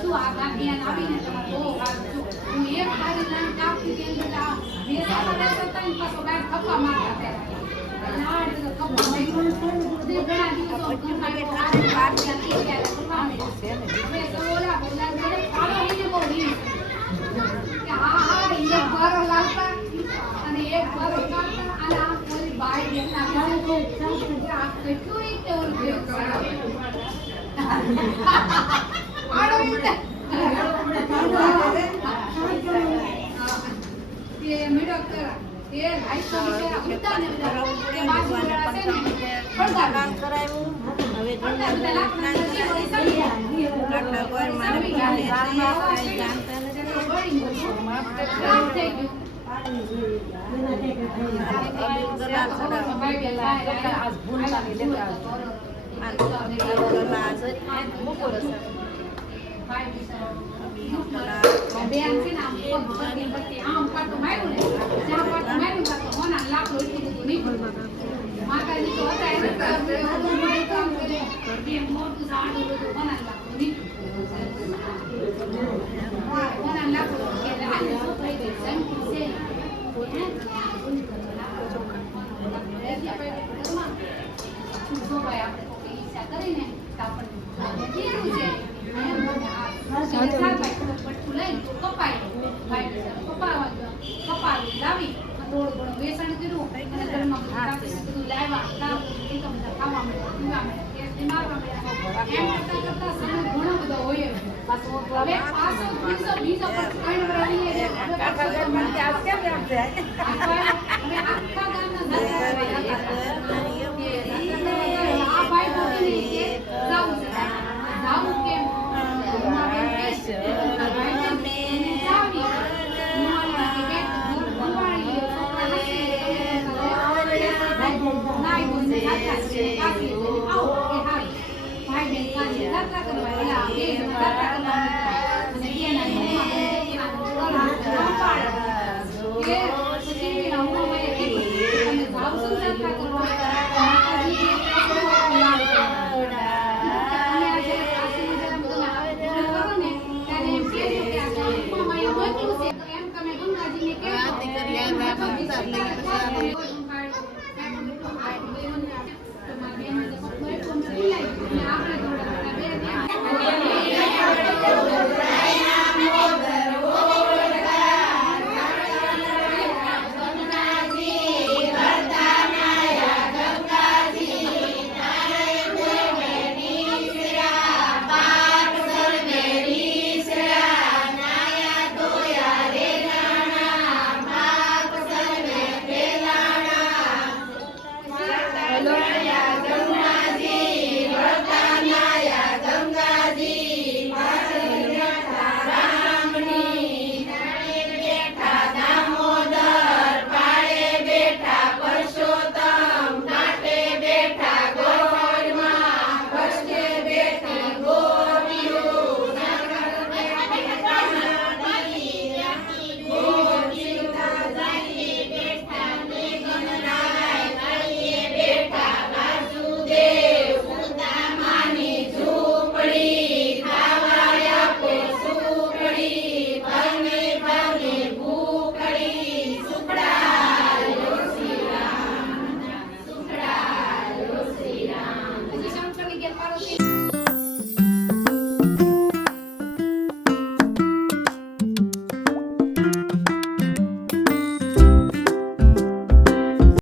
શું આ ગાંઠિયા આવીને તમારે બહુ સારું છું હું એક ખાલી લાઈન કાપતી હતી એમ બેટા બે સાડા કરતા ને પાછો ગાય ખપવા માંગતા હતા લાડ તો ખપવા માંગ્યો તે ઘણા દિવસો દુખાયો આજે વાત નથી ત્યારે ખપવા માંગ્યો હવે તો ઓલા બોલા મને ખાલો એને બહુ રી કે હા એક બારો લાવતા અને એક બારો કાઢતા અને આ કોઈ બાઈ દેખના આ કેટલું રીતે ઓલ ભેગ આડો ઇતે ये मीडो करा ये भाई तो बिचारा उठता ने ये बाजू वाला છે ને પડદા કામ કરાવ્યું હવે જંગલ લાકડા આટલા કોઈ મને જાણતા નથી બોડી કામ થઈ ગયું आज भूलता नहीं लेकर બેન છે ને આમ પગ પગ આમ પાટો માર્યું ને જ્યાં પાટો માર્યું તો હોના લાકડો એટલું બધું નીકળ્યું માતાજી તો હતા એને કામ કરે બે મોટું સાડું બધું હોના લાકડો નીકળ્યું હોના લાકડો કે આજે શું થઈ ગઈ સંકી છે જો ભાઈ આપણે કોઈ ઈચ્છા કરીને આપણને કેવું છે પટ્ટું લઈને કપાય કપાવી લાવી થોડું ઘણું વેસણ કર્યું અને ઘરમાં બધું લાવ્યા બધા ખાવા મળ્યા પીવા મળ્યા મારવા મળ્યા એમ કરતા કરતા સમય ઘણો બધો હોય હવે પાછો બીજો ત્રણ વર્ષ આખા ગામના આ ભાઈ બોલી કે જાવું કેમ